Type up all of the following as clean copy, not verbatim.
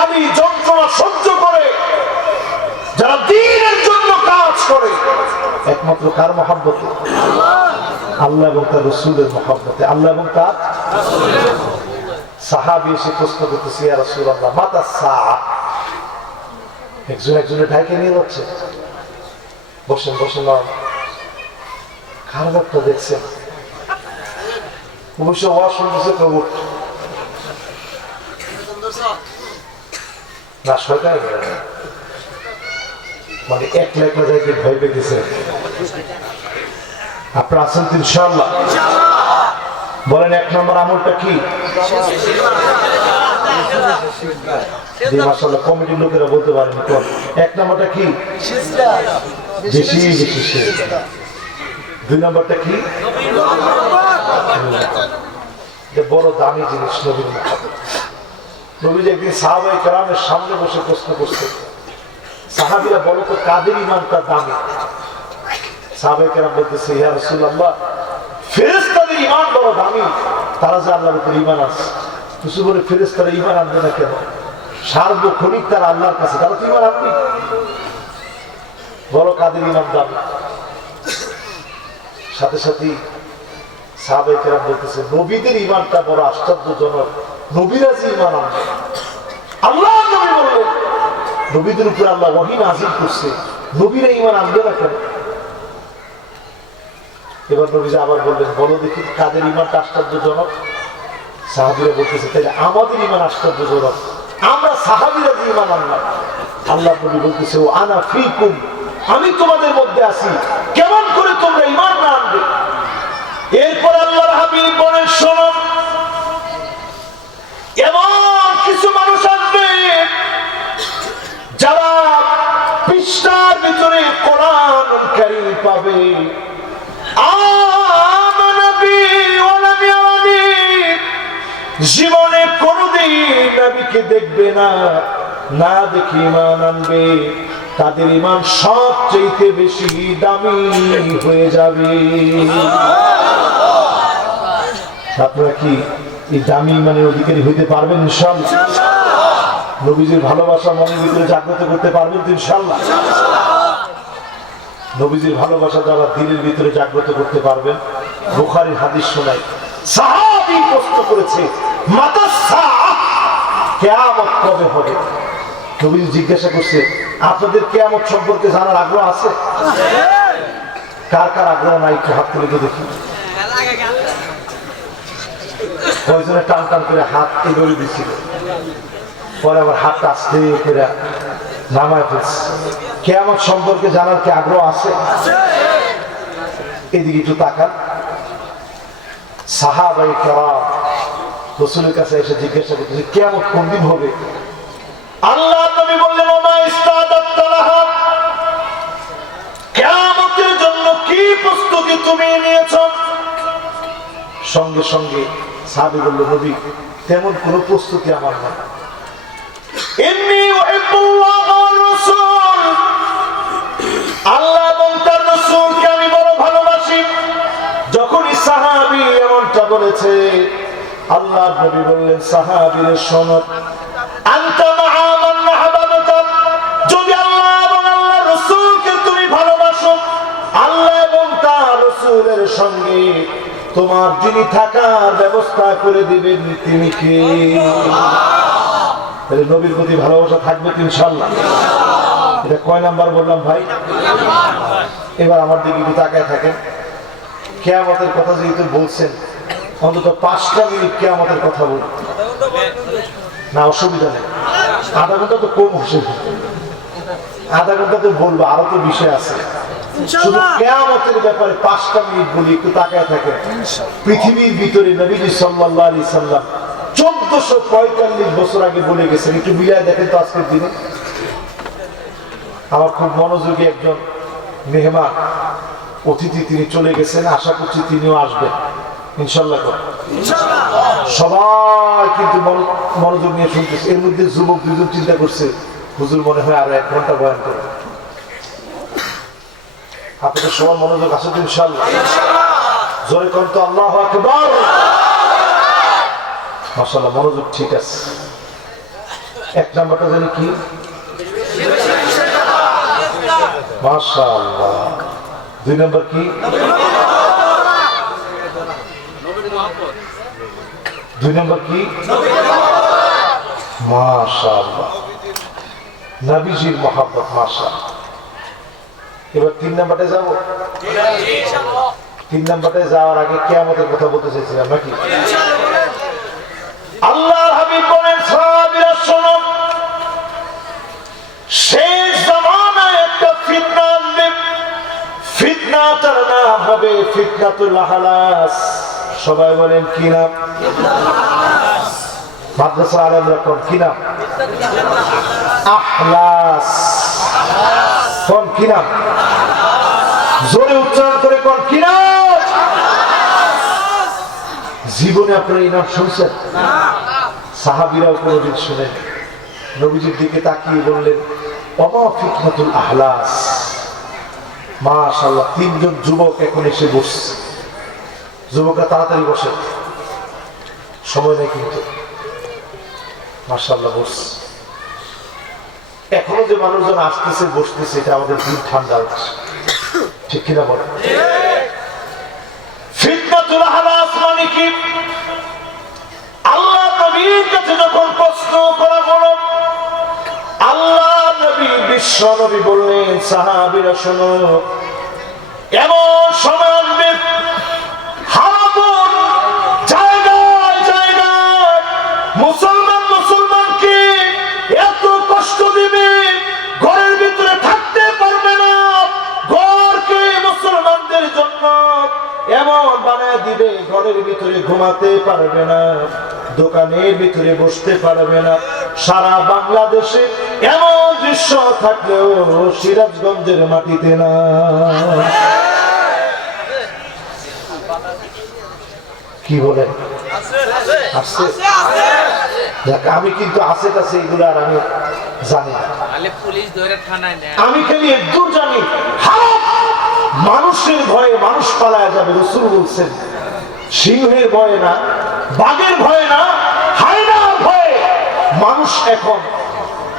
গালি যন্ত্রণা সহ্য করে যারা দ্বীনের জন্য কাজ করে, একমাত্র কার মহব্বতে? আল্লাহ এবং তার রাসূলের মহব্বতে। আল্লাহ এবং তার সাহাবী এসে প্রশ্ন করতেছে, ইয়া রাসূলুল্লাহ মাতা সাআ। একজনের ঢাকে নিয়ে যাচ্ছে। বসেন বসেন, কার ব্যাপারটা দেখছেন? অবশ্য ওয়াজ শুনতেছে তো না, সরকার মানে একলা একলা যাইতে ভয় পেতেছে। আপনারা আছেন তো ইনশাআল্লাহ? বলেন 1 নম্বর আমলটা কি? মাশাআল্লাহ কমিটির লোকেরা বলতে পারেন। 1 নম্বরটা কি? বেশি বেশি সিজদা। 2 নম্বরটা কি? বড় দামি জিনিস নবীর মুহাব্বত। নবী একদিন সাহাবায়ে কেরামের সামনে বসে প্রশ্ন করছে, সাহাবীরা বলো তো কাদের ঈমানটা দামি? সাহাবায়ে কেরাম বলতেছে, ইয়া রাসূলুল্লাহ ফেরেশতাদের ঈমান বড় দামি, তারা যে আল্লাহর উপর ঈমান আছে। কিছু বলে ফেরেশতারা ঈমান আনবে না কেন? সার্বক্ষণিক তারা আল্লাহর কাছে, তারা তো ঈমান আনবে। বলো কাদের ঈমান দামি? সাথে সাথে সাহাবায়ে কেরাম বলতেছে, নবীদের ঈমানটা বড় আশ্চর্যজনক। নবীরা যে ঈমান আনবে, আল্লাহ নবী বললেন নবীদের উপর আল্লাহ ওহী নাযিল করছে, নবীরা ঈমান আনবে না কেন? এবার নবী আবার বললেন, বলো দেখি কাদের ঈমানটা আশ্চর্যজনক? সাহাবীরা বলতেছে, তাহলে আমাদের ঈমান আশ্চর্যজনক, আমরা সাহাবীরা যে ঈমান আনলাম। আল্লাহ নবী বলতেছে, ও আনা ফীকুম, আমি তোমাদের মধ্যে আছি, কেমন করে তোমরা ঈমান না আনবে? এরপর আল্লাহর হাবিব বলেন, শোনো, এমন কিছু মানুষ আসবে যারা পৃষ্ঠার ভিতরে কোরআন কারীম পাবে, জীবনে কোনদিন নবীকে দেখবে না, না দেখে ঈমান আনবে, তাদের ঈমান সবচেয়ে বেশি দামি হয়ে যাবে। আপনারা কি এই দামি ঈমানের অধিকারী হইতে পারবেন ইনশাআল্লাহ? নবীজির ভালোবাসা মনের ভিতরে জাগ্রত করতে পারবেন তো ইনশাআল্লাহ? নবীজির ভালোবাসা যারা দিলের ভিতরে জাগ্রত করতে পারবেন। বুখারীর হাদিস শোনাই, সাহাবী প্রশ্ন করেছে, মাতা সাআ, কিয়ামত কবে হবে? নবীজি জিজ্ঞাসা করছে, আপনাদের কিয়ামত সম্পর্কে জানার আগ্রহ আছে? কার কার আগ্রহ নাই একটু হাত তুলে দেখি। কয়জনে টান টান করে হাত এগিয়ে দিচ্ছিল, পরে আবার হাতটা আস্তে করে নামায় ফেলছে। কিয়ামত সম্পর্কে জানার কি আগ্রহ আছে? এদিকে একটু তাকান। সাহাবায়ে কেরাম রাসূলের কাছে এসে জিজ্ঞাসা করতেছে, কিয়ামত কোন দিন হবে? আল্লাহ নবী বললেন, ওমা ইস্তাদাত লাহা, কিয়ামতের জন্য কি প্রস্তুতি তুমি নিয়েছো? সঙ্গে সঙ্গে সাহাবী বলল, নবী তেমন কোনো প্রস্তুতি আমার না। ইন্নী উহিব্বুল্লাহ ওয়া রাসূল, আল্লাহ এবং তার রাসূলকে আমি বড় ভালোবাসি। যখন সাহাবী এমনটা বলেছে, আল্লাহ নবী বললেন, সাহাবীর শোনো, আনতা মাআ মান আহবাবতা, যদি আল্লাহ এবং আল্লাহর রাসূলকে তুমি ভালোবাসো, আল্লাহ এবং তার রাসূলের সঙ্গে তোমার যিনি থাকার ব্যবস্থা করে দিবেন তিনি কে? তাহলে নবীর প্রতি ভালোবাসা থাকবে ইনশাআল্লাহ। এটা কয় নাম্বার বললাম ভাই? এবার আমার দিকে একটু তাকায় থাকেন। কিয়ামতের কথা যেহেতু বলছেন, অন্তত 5টা মিনিট কিয়ামতের কথা বলুন না, অসুবিধা নেই। আধা ঘন্টা তো কম হচ্ছে, আধা ঘন্টা তো বলবো, আরো তো বিষয় আছে। শুধু কিয়ামতের ব্যাপারে 5টা মিনিট বলি, একটু তাকায় থাকেন। পৃথিবীর ভিতরে নবীজি সাল্লাল্লাহু আলাইহি সাল্লাম 1445 বছর আগে বলে গেছেন। একটু মিলায় দেখেন তো আজকের দিনে। আমার খুব মনোযোগী একজন মেহমান অতিথি, তিনি চলে গেছেন, আশা করছি তিনিও আসবেন ইনশাআল্লাহ। সবাই কিন্তু মনোযোগ নিয়ে শুনতেছে। এর মধ্যে যুবক 2জন চিন্তা করছে, হুজুর মনে হয় আরো 1 ঘন্টা বয়ান করে। আপনাদের সবার মনোযোগ আছে তো ইনশাআল্লাহ? জোরে কোন তো আল্লাহু আকবার। মাশাআল্লাহ, মনোযোগ ঠিক আছে। এক নাম্বারটা জানি কি? মাশাআল্লাহ। 2 নাম্বার কি? 2 নাম্বার কি? মাশাআল্লাহ, নবীজির মহব্বত। মাশাআল্লাহ। এবার 3 নাম্বারে যাব। 3 নাম্বারে যাওয়ার আগে কিয়ামতের কথা বলতে চাইছিলাম নাকি? আল্লাহর হাবিব বলেন, সাহাবীরা শোনো, শেষ জামানায় একটা ফিতনা আসবে। ফিতনাটার নাম হবে ফিতনাতুল আহলাস। সবাই বলেন কি নাম? মাদ্রাসা আলেমরা কোন কি নাম? আহলাস। কোন কি নাম? জোরে উচ্চারণ করে কোন কি নাম? জীবনে আপনারা এই নাম শুনছেন? সাহাবীরাও কোনদিন শুনেন। নবীজির দিকে তাকিয়ে বললেন, ওমা ফিতনাতুল আহলাস। মাশাআল্লাহ, 3 জন যুবক এখন এসে বসছে। যুবকরা তাড়াতাড়ি বসে, সময় নেই কিন্তু। মাশাআল্লাহ বসছে। এখনো যে মানুষজন আসতেছে বসতেছে, এটা আমাদের দিন ঠান্ডা হচ্ছে, ঠিক কিনা বলেন? ফিতনাতুল আহলাস মানে কি? আল্লাহ নবীর কাছে যখন প্রশ্ন করা হলো, আল্লাহ নবী বিশ্ব নবী বললেন, সাহাবীরা শোনো, এমন সময় আসবে হারাবন জায়গায় জায়গায় মুসলমান মুসলমানকে এত কষ্ট দিবে, ঘরের ভিতরে থাকতে পারবে না। ঘরকে মুসলমানদের জন্য এমন বানায় দিবে, ঘরের ভিতরে ঘুমাতে পারবে না, দোকানের ভিতরে বসতে পারবে না। সারা বাংলাদেশে এমন দৃশ্য থাকলেও সিরাজগঞ্জের মাটিতে না। কি বলে? আছে। আমি কিন্তু আছে কাছে এগুলো আর আমি জানি না। আমি খালি একদম জানি, মানুষের ভয়ে মানুষ পালায় যাবে। রাসূল বলছেন, সিংহের ভয়ে না, বাঘের ভয়ে না, হায়নার ভয়ে মানুষ এখন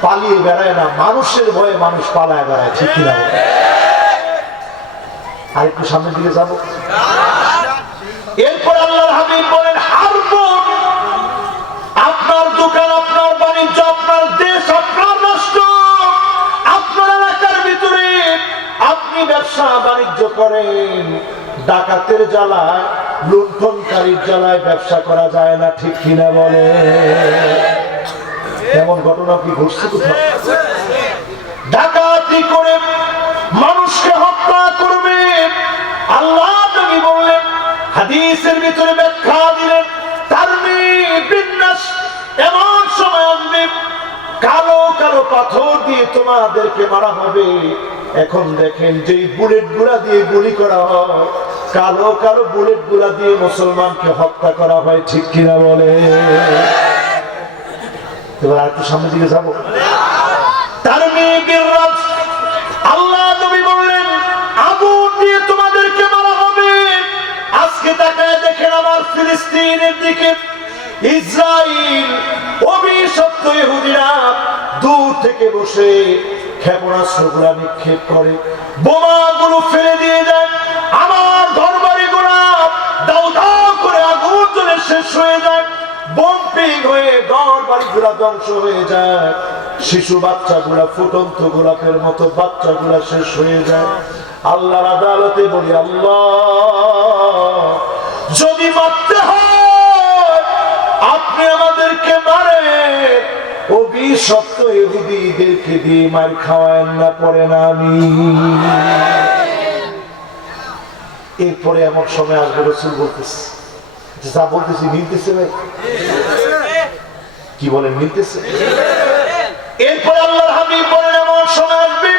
পালিয়ে বেড়ায় না, মানুষের ভয়ে মানুষ পালায় বেড়ায়, ঠিক কিনা? আর একটু সামনের দিকে যাব। এরপর আল্লাহর হাবিব বলেন, হারবুন, আপনার দোকান, আপনার বাণিজ্য, আপনার দেশ, আপনার রাষ্ট্র, আপনার এলাকার ভিতরে আপনি ব্যবসা বাণিজ্য করেন, ডাকাতের জ্বালায়, লুণ্ঠনকারীর জ্বালায় ব্যবসা করা যায় না, ঠিক কিনা বলে? এমন ঘটনা কি ঘটছে কোথাও? ডাকাতি করে মানুষকে হত্যা করবে। আল্লাহ নবী বললেন, হাদিসের ভিতরে ব্যাখ্যা দিলেন, এমন সময় আসবে কালো কালো পাথর দিয়ে তোমাদেরকে মারা হবে। এখন দেখেন যে বুলেট গুলা দিয়ে গুলি করা হয়, কালো কালো বুলেট গুলা দিয়ে মুসলমানকে হত্যা করা হয়, ঠিক কিনা বলে? এবার আর একটু সামনের দিকে যাবো। আল্লাহ নবী বললেন, আগুন দিয়ে তোমাদেরকে মারা হবে। আজকে তাকায় দেখেন আমার ফিলিস্তিনের দিকে, ইসরাইল অভিশপ্ত ইহুদিরা দূর থেকে বসে ক্ষেপণাস্ত্রগুলা নিক্ষেপ করে, বোমাগুলো ফেলে দিয়ে যায়। আমার ঘরবাড়িগুলা দাউ দাউ করে আগুন জ্বলে শেষ হয়ে যায়, বম্পিং হয়ে ঘরবাড়িগুলা ধ্বংস হয়ে যায়। শিশু বাচ্চাগুলা ফুটন্ত গোলাপের মতো বাচ্চাগুলা শেষ হয়ে যায়। আল্লাহর আদালতে বলি, আল্লাহ যদি মারতে হয় আপনি আমাদেরকে মারেন, অভিশপ্ত ইহুদিদেরকে দিয়ে মার খাওয়ায়েন না, পড়ে না আমি। এরপরে এমন সময় আসবে, রাসূল বলতেছে, যা বলতেছি মিলতেছে ভাই? কি বলেন, মিলতেছে? এরপরে আল্লাহর হাবিব বলেন, এমন সময় আসবে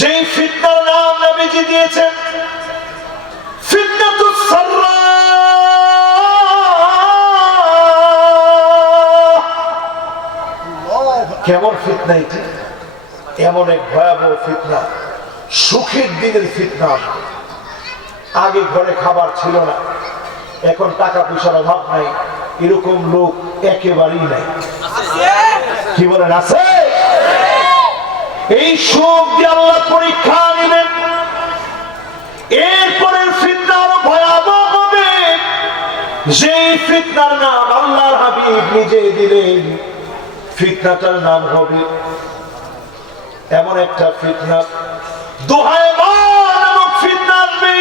যেই ফিতনার নাম নবীজি দিয়েছেন, ফিতনাতুস সাররা। কেমন ফিতনা এটি? এমন এক ভয়াবহ ফিতনা, সুখের দিনের ফিতনা। আগে ঘরে খাবার ছিল না, এখন টাকা পয়সার অভাব নাই, এরকম লোক একেবারেই নাই। কি বলেন আছে? এই সুখ দিয়ে আল্লাহ পরীক্ষা নেবেন। এরপরে ফিতনা আরো ভয়াবহ হবে, যে ফিতনার নাম আল্লাহর হাবিব নিজে দিলেন। ফিতনাটার নাম হবে এমন একটা ফিতনা, দোহায়মান নামক ফিতনা আসবে।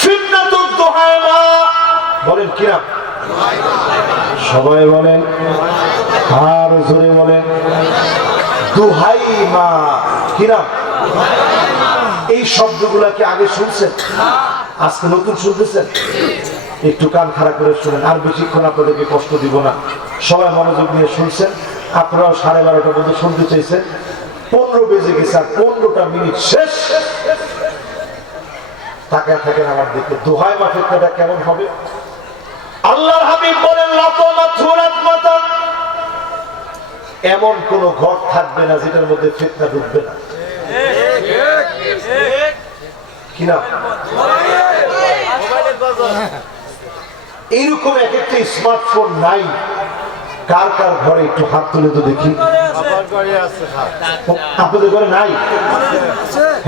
ফিতনা তো দোহায়মান, বলেন কি নাম? সবাই বলেন, আর জোরে বলেন, দুহাইমা। কি নাম? এই শব্দগুলা কি আগে শুনছেন? আজকে নতুন শুনতেছেন? একটু কান খাড়া করে শুনেন, আর বেশিক্ষণ আপনাদেরকে কষ্ট দিব না। সবাই মনোযোগ নিয়ে শুনছেন। আপনারাও 12:30 পর্যন্ত শুনতে চাইছেন। 15 বেজে গেছে, আর 15টা মিনিট শেষ। তাকায় থাকেন আমার দিকে। দুহাইমা ফিতনাটা কেমন হবে? আল্লাহর হাবিব বলেন, এমন কোন ঘর থাকবে না যেটার মধ্যে ফিতনা ঢুকবে না। কি না? এইরকম এক একটা স্মার্টফোন নাই। কার কার ঘরে একটু হাত তুলে তো দেখি। আপনাদের ঘরে নাই?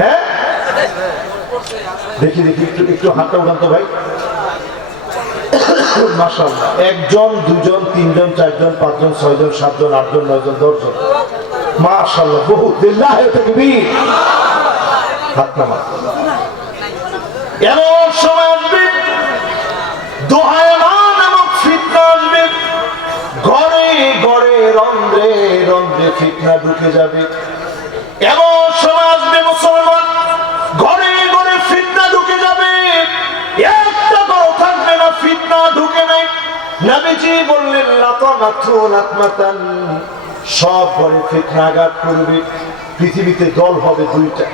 হ্যাঁ, দেখি দেখি একটু একটু হাতটা উঠান তো ভাই। মাশাআল্লাহ। 1 জন 2 জন 3 জন 4 জন 5 জন 6 জন 7 জন 8 জন 9 জন 10 জন। মাশাআল্লাহ, বহুত। লিল্লাহি তাকবীর। হাত নামা। এমন সময় আসবে, দোহায়মান নামক ফিতনা আসবে। ঘরে ঘরে রন্ধ্রে রন্ধ্রে ফিতনা ঢুকে যাবে। এমন সময় আসবে মুসলমান, ঘরে ঘরে ফিতনা ঢুকে যাবে। একটা ঘর থাকবে না ফিতনা ঢুকে নাই। নবীজি বললেন, সব ঘরে ফিতনা আঘাত করবে। পৃথিবীতে দল হবে 2টা।